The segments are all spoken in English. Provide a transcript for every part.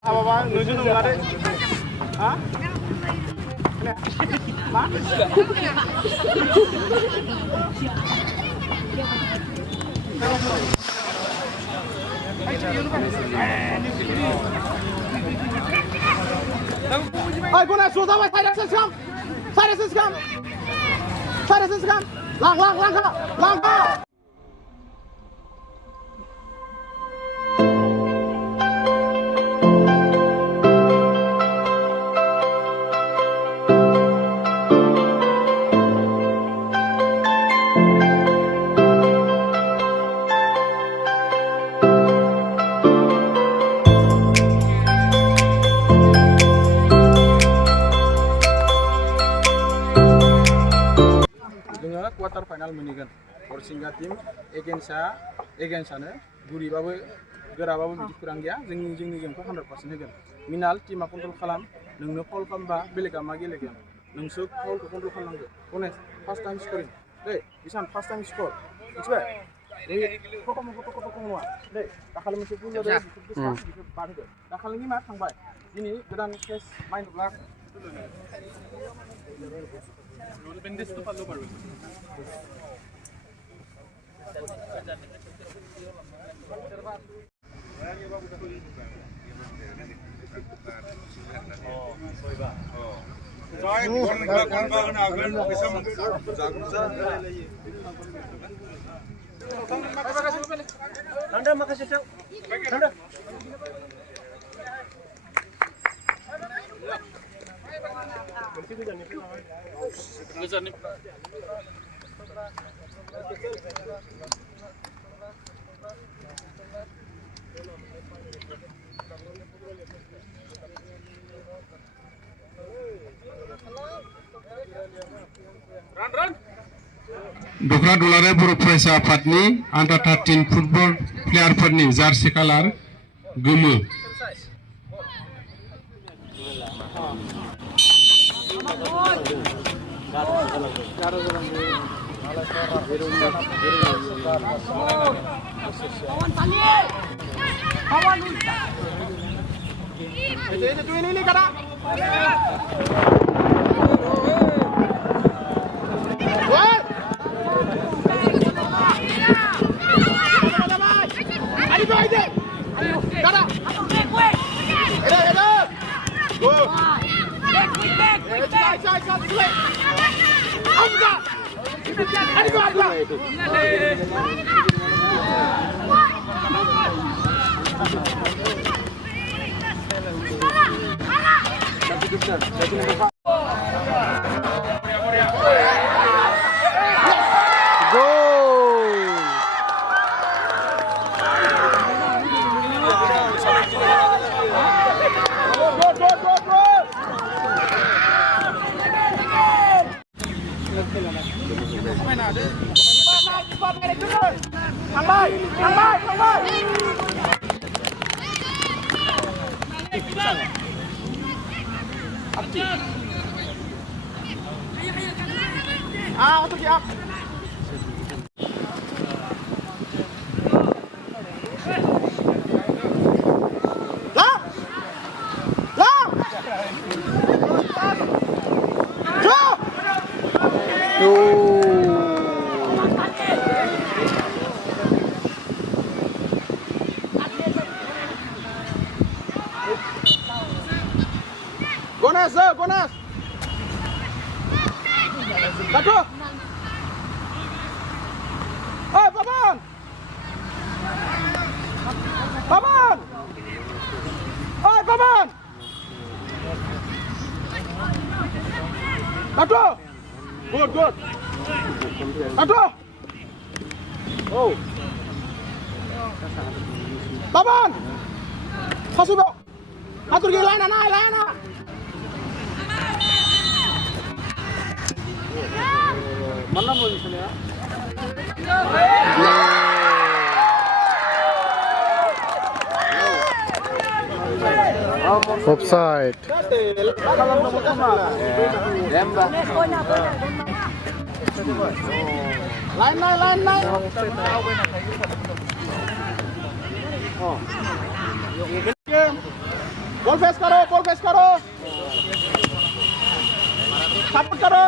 Apa nuju nunggu ada? Hah? Mak? Ay, guna sudah wah saya sekam. Langkah. Dengan quarter final meninggal. Persingga tim against-nya guribaबो गोराबाबो बिदि kurang गैया जोंनि गेमखौ 100% होगोन मिनाल टीमा control खालाम नोंनो फल खालामबा बेलेगा मा गेलेगोन नोंसो फलखौ कन्ट्रल खालामनांगौ अनेस्ट फार्स्ट टाइम स्करिं दे बिसान फार्स्ट टाइम स्कर मिथिबाय दे खतम नङा दे दाखालि मोनसे बुल जादों बेखौ बारहोदो दाखालिनि मा थांबाय दिनै गोदान केस माइन्ड ब्लक बेन्डेजखौ फालो बारु Dukra Dulare बर' फरायसा आफादनि Under 13 फुटबल प्लेयारफोरनि जार्सि कालार गोमो ini kada untuk siap. Gonas. Satu. Papan. Satu. Good. Satu. Oh. Papan. Sasudo. Atur gila lain anak. Mana mau misalnya? Offside. Lain. Oh. Ball face karo. Support karo.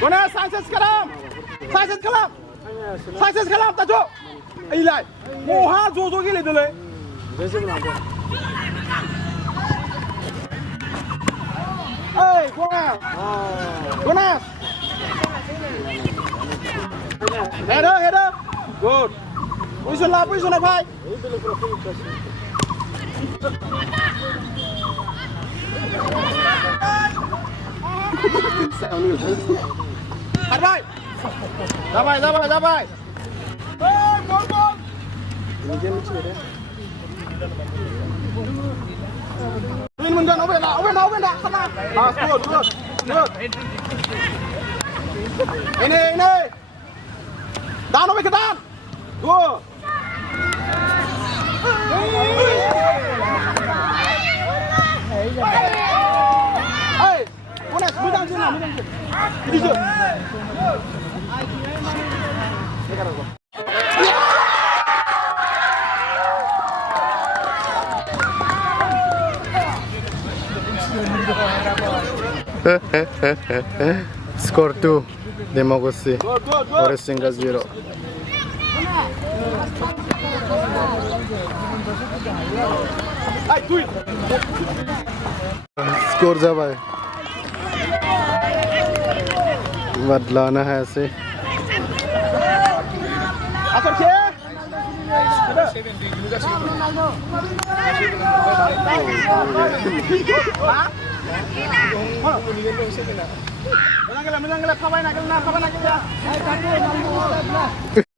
Guna Sanchez kalam. Tajo. Ilai. Moha jojo gile dole. Hey, Gonas. Header. Good. Position lah, bhai. Bhai. Dabai. Hey, ball. Win mundan, open dah. Sana. Good. Ini. Dan ke dan. Good. Hey, Gonas, mundan sini. Ini je. Score 2, Democracy. Forest Singa 0. Score जा भाई बदलाना है ऐसे Menang, kawan nak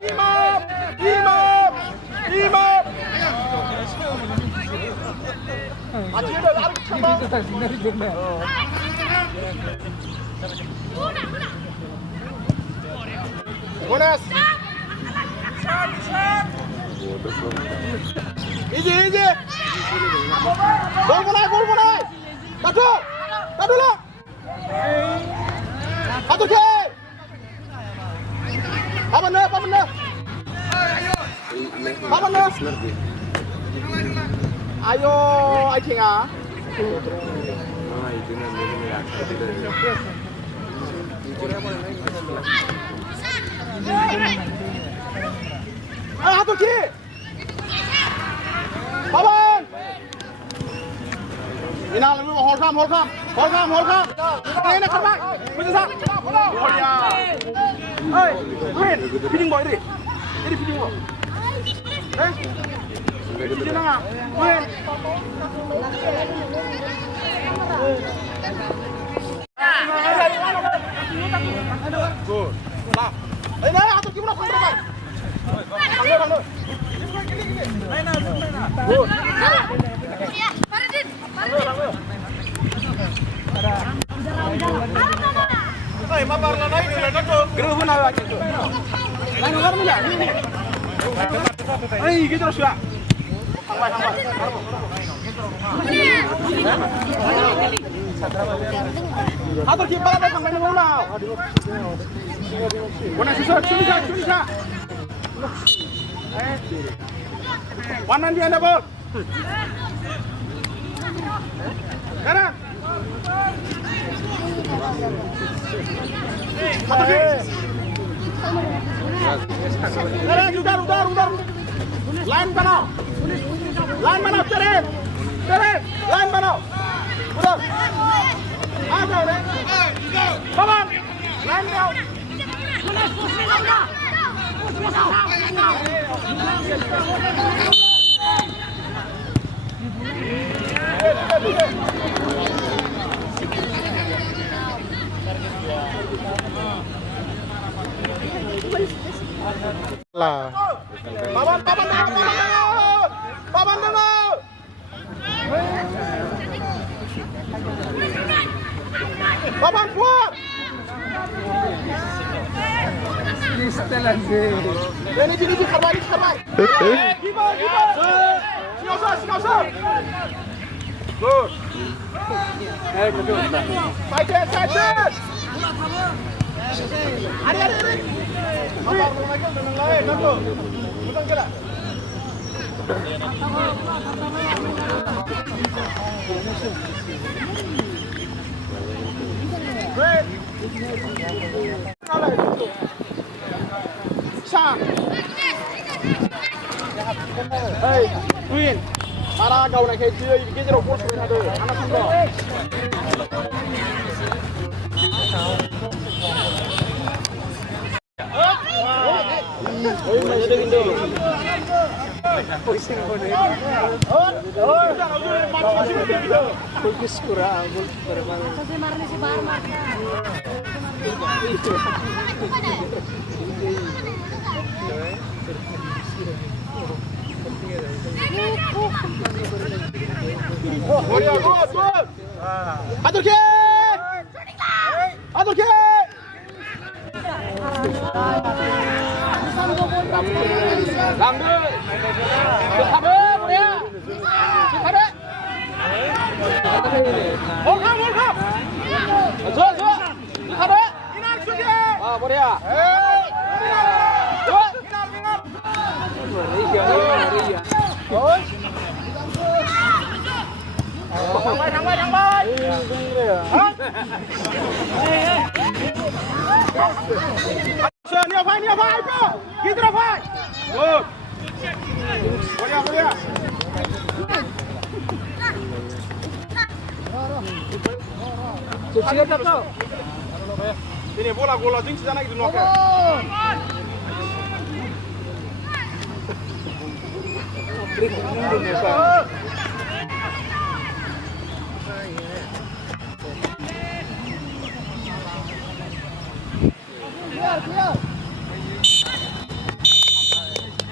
Imam. Gonas. Iji. Gol bunai. Tadu lah. Satu ke. Apa benar? Ayo, Aiking ah. Satu ke. Pawan. Final lu hold come. Ini nak terbang. Besar. Oh ya. Hey, win. Feeding boy ini. Ini feeding boy. Sini na. Win. Good. Lah. Ini atau gimana kontrol? Good. Hey, mapar na naik na to. Geruh na lagi tu. Lain orang ni. Hey, gitu sudah. Sampai. Atur kiper ada sampai bola. Bona susah. One and the ball. Kanan. Udar. Line बनाओ. Terin. Line बनाओ. Udar. आ जाओ रे. Pawan. Line में आओ. lah Pawan dulu. Pawan kuat. Ini jadi terbaik. Gimana? Sikau. Good. Side set. Ada. Hey, Queen. Para kau nak kerja, ini kerja robot sebenarnya ada. Anak sudah. Atur ke? Làm đi. Được thập ơi, một đi. Chị thập đấy. Một không. Xuống. Chị thập đấy. Một đi à? Thằng bay. Nia phai bro. Kita phai. Good. Boleh. Siap kau. Ini bola jing sana gitu nok.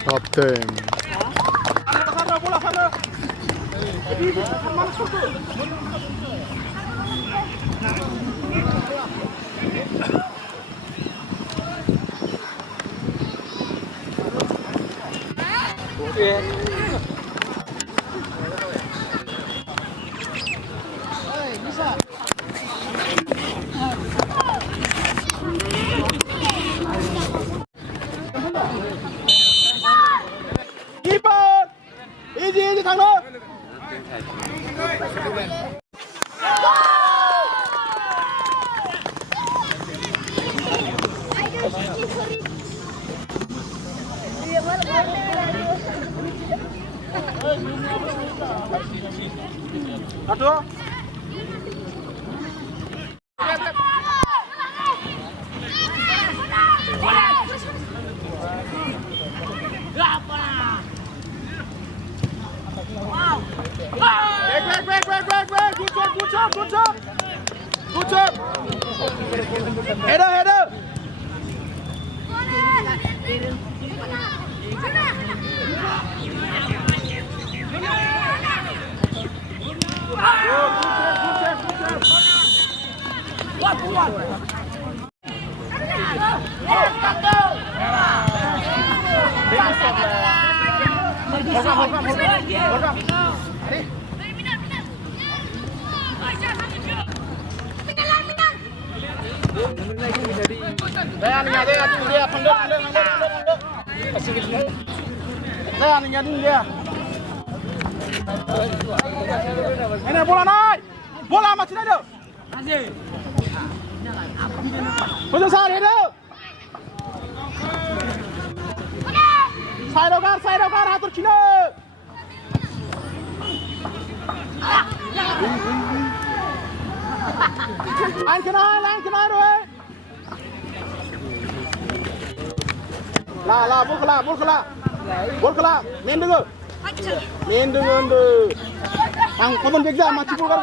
Kapten. Bola sana. Keeper. Easy thằng đó. Satu. Back. Good job. Header. Ini bola naik. Bola masih ada. Betul saya ada. Saya dokar atur Cina. Lain kena rồi. Lah, bol kela. Main dengan tu. Ang kapan kerja macam tu kan?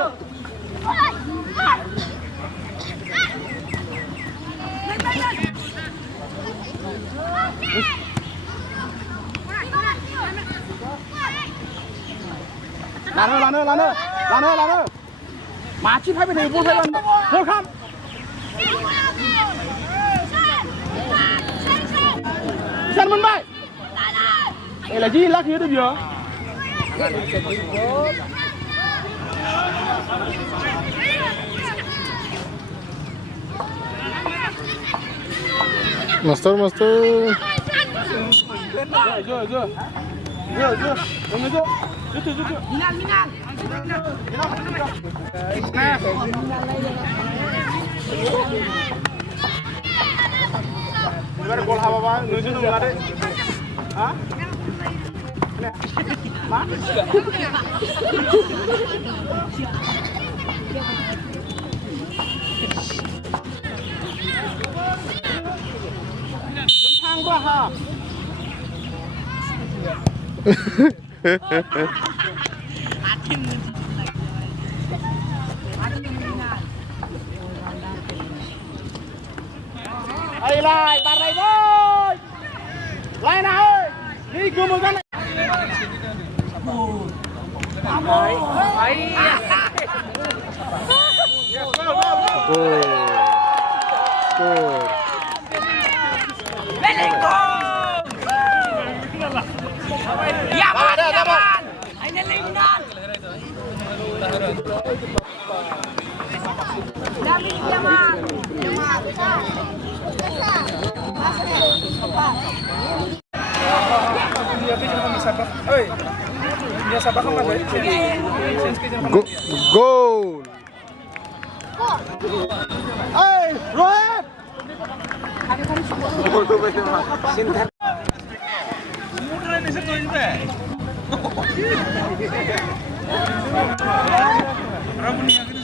Lana. Macam apa ni? Bol kam. San Munbai. Lagi lagi itu dia. Master. Gimana gol apa nuju nggak ada? Hah? Ma? Hang bah. Ai lại, bạn này thôi. Lại nào. Đi cùng một con này. Ya, Pak. Ini Lingdan. David Yaman. Goal. Hey, Rohit.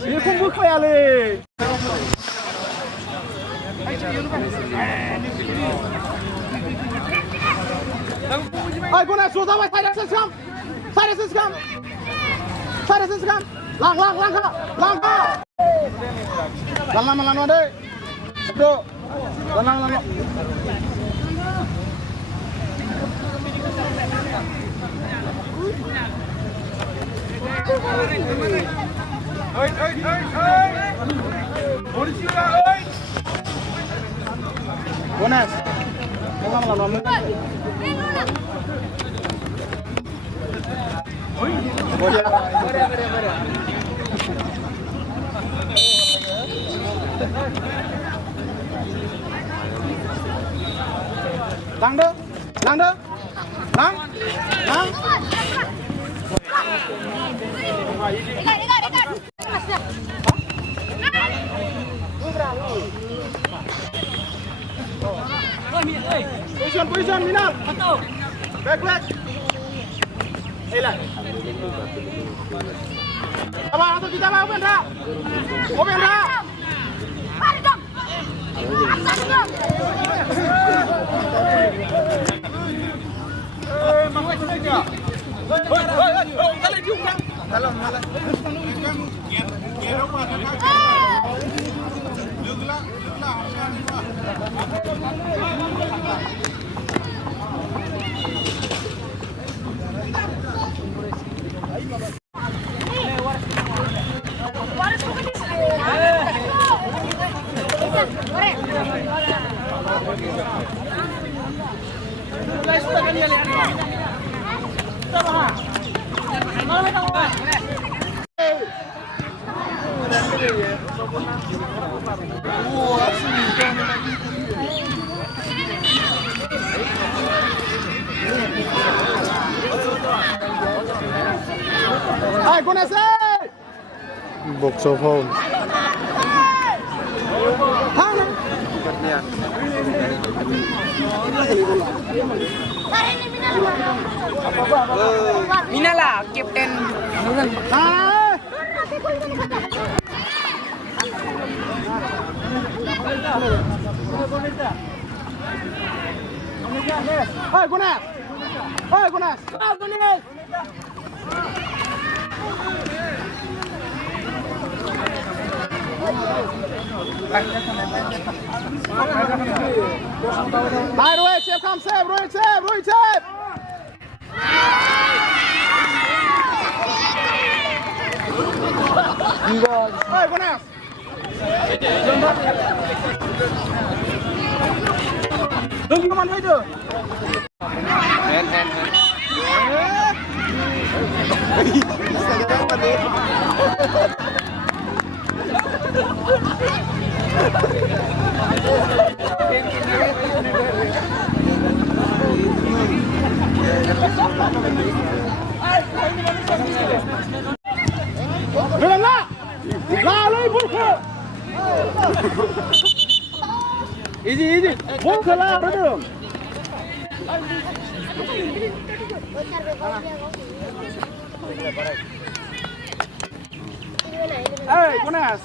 Ini kumpul kayak le. Ay, guna sudah sampai saya seskam. Langkah. Lan ade. Bro. Lan. Oi. Oi. Bonas. Lan. Lang. Dekat. Position, Minal. Back. Hilang. Apa atau kita mau Pendra? Pendra. Mari dong. Hai, Gunese! Box of home. Minala, Captain. Hai, Gunes! Hai, Rohit, save! Hai, Gunes! Đừng có ăn hết chưa? Hand. Easy, bol khala, brother. Hey, Kunas.